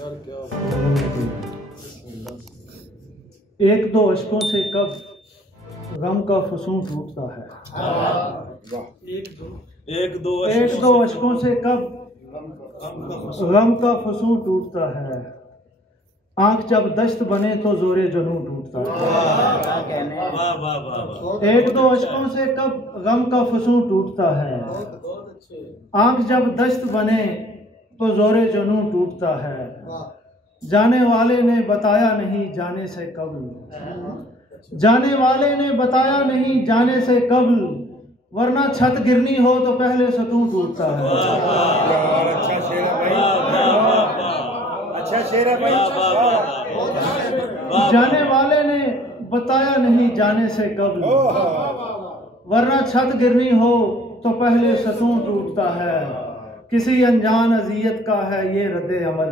एक दो अशकों से कब गम का फसूं टूटता है। एक दो अशकों से कब गम का फसूं टूटता है। आंख जब दस्त बने तो जोरे जुनूं टूटता है। एक दो अशकों से कब गम का फसूं टूटता है। आंख जब दस्त बने तो जोरे जुनूं टूटता है। जाने वाले ने बताया नहीं जाने से कब्ल। जाने वाले ने बताया नहीं जाने से कब्ल, वरना छत गिरनी हो तो पहले सतूं टूटता है। अच्छा शेर है भाई। जाने वाले ने बताया नहीं जाने से कब्ल, वरना छत गिरनी हो तो पहले सतूं टूटता है। किसी अनजान अजियत का है ये रद्द अमल।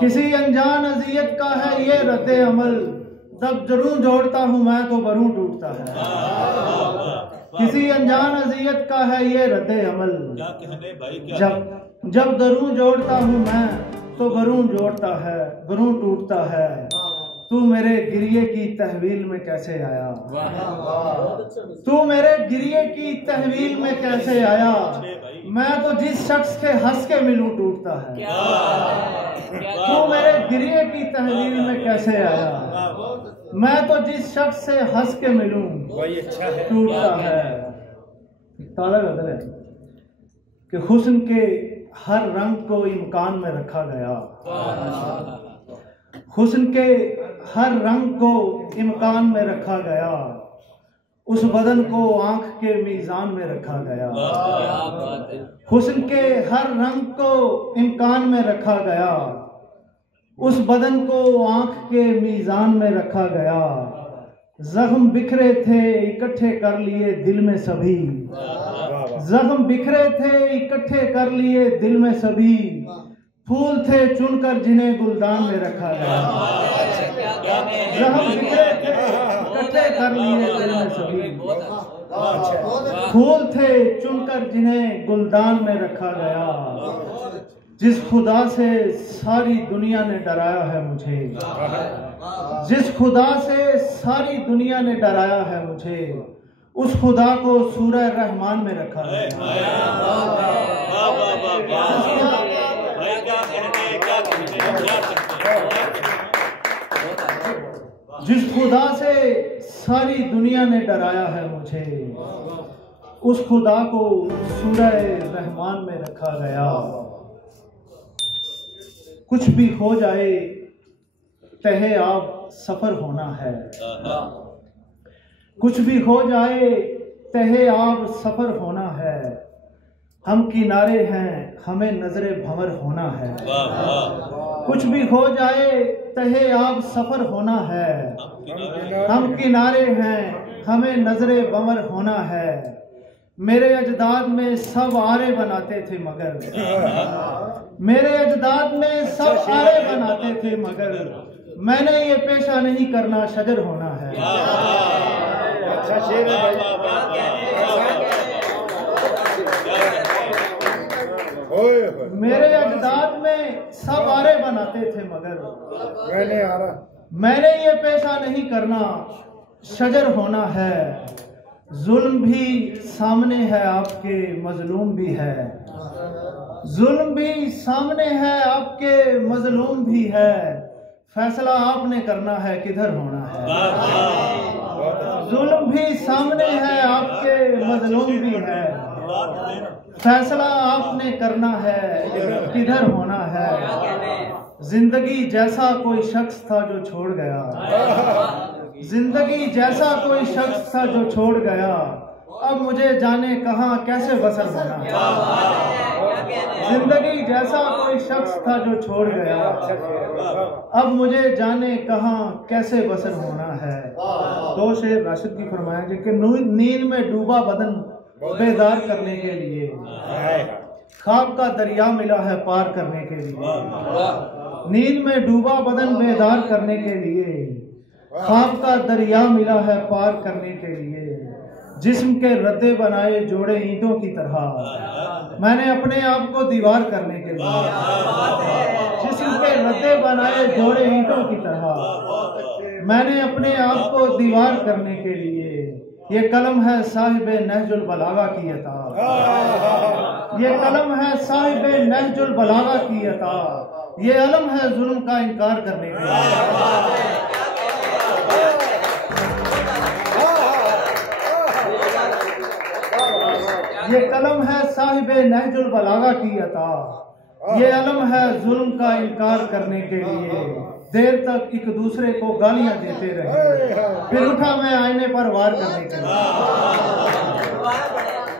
किसी अनजान अजियत का है ये रद्द अमल। जब जरूर जोड़ता हूँ मैं तो बरूं टूटता है। किसी अनजान अजियत का है ये रद्द अमल। जब दरूं जोड़ता हूँ मैं तो बरूं जोड़ता है, बरूं टूटता है। तू मेरे गिरिए की तहवील में कैसे आया। तू मेरे गिरिए की तहवील में कैसे आया। मैं तो जिस शख्स के हंस के मिलूं टूटता है। तू मेरे गिरिए की तहवील में कैसे आया। मैं तो जिस शख्स से हंस के मिलूं टूटता है। ताला बदल है कि हुस्न के हर रंग को इम्कान में रखा गया। हुस्न के हर रंग को इम्कान में रखा गया। उस बदन को आंख के मीज़ान में रखा गया। हुस्न के हर रंग को इम्कान में रखा गया। उस बदन को आंख के मीज़ान में रखा गया। जख्म बिखरे थे इकट्ठे कर लिए दिल में सभी। जख्म बिखरे थे इकट्ठे कर लिए दिल में सभी। फूल थे चुनकर जिन्हें गुलदान में रखा गया। जख्म बिखरे थे इकट्ठे कर लिए दिल में सभी। फूल थे चुनकर जिन्हें गुलदान में रखा गया। जिस खुदा से सारी दुनिया ने डराया है मुझे। जिस खुदा से सारी दुनिया ने डराया है मुझे, उस खुदा को सूरह रहमान में रखा है। जिस खुदा से सारी दुनिया ने डराया है मुझे, उस खुदा को सूरह रहमान में रखा गया। कुछ भी हो जाए तहे आप सफर होना है। कुछ भी हो जाए तहे आप सफर होना है। हम किनारे हैं हमें नजरे भंवर होना है। कुछ भी हो जाए तहे आप सफर होना है। हम किनारे हैं हमें नजरे भंवर होना है। मेरे अजदाद में सब आरे बनाते थे मगर। मेरे अजदाद में सब आरे बनाते थे मगर। मैंने ये पेशा नहीं करना शजर होना है। अच्छा शेर है भाई। मेरे अजदाद में सब आरे बनाते थे मगर मैंने ये पेशा नहीं करना शजर होना है। जुल्म भी सामने है आपके मजलूम भी है। जुल्म भी सामने है आपके मजलूम भी है। फैसला आपने करना है किधर होना है। जुल्म भी सामने है आपके मजलूम भी है। फैसला आपने करना है किधर होना है। जिंदगी जैसा कोई शख्स था जो छोड़ गया। जिंदगी जैसा कोई शख्स था जो छोड़ गया। अब मुझे जाने कहाँ कैसे बसर होना है। जिंदगी जैसा कोई शख्स था जो छोड़ गया। अब मुझे जाने कहाँ कैसे बसर होना है। दो शेर राशिद की फरमाया कि नींद में डूबा बदन बेदार करने के लिए ख्वाब का दरिया मिला है पार करने के लिए। नींद में डूबा बदन बेदार करने के लिए ख्वाब का दरिया मिला है पार करने के लिए। जिस्म के रद्दे बनाए जोड़े ईंटों की तरह मैंने अपने आप को दीवार करने के लिए। जिस्म बनाए जोड़े ईंटों की तरह। मैंने अपने आप को दीवार करने के लिए ये कलम है साहिबे नहजुल बलागा की अता। ये कलम है साहिबे नहजुल बलागा की अता। ये अलम है जुल्म का इनकार करने के लिए। ये कलम है साहिबे नहजुल बलागा की अता। ये अलम है जुल्म का इनकार करने के लिए। देर तक एक दूसरे को गालियां देते रहे, फिर उठा मैं आईने पर वार करने के लिए।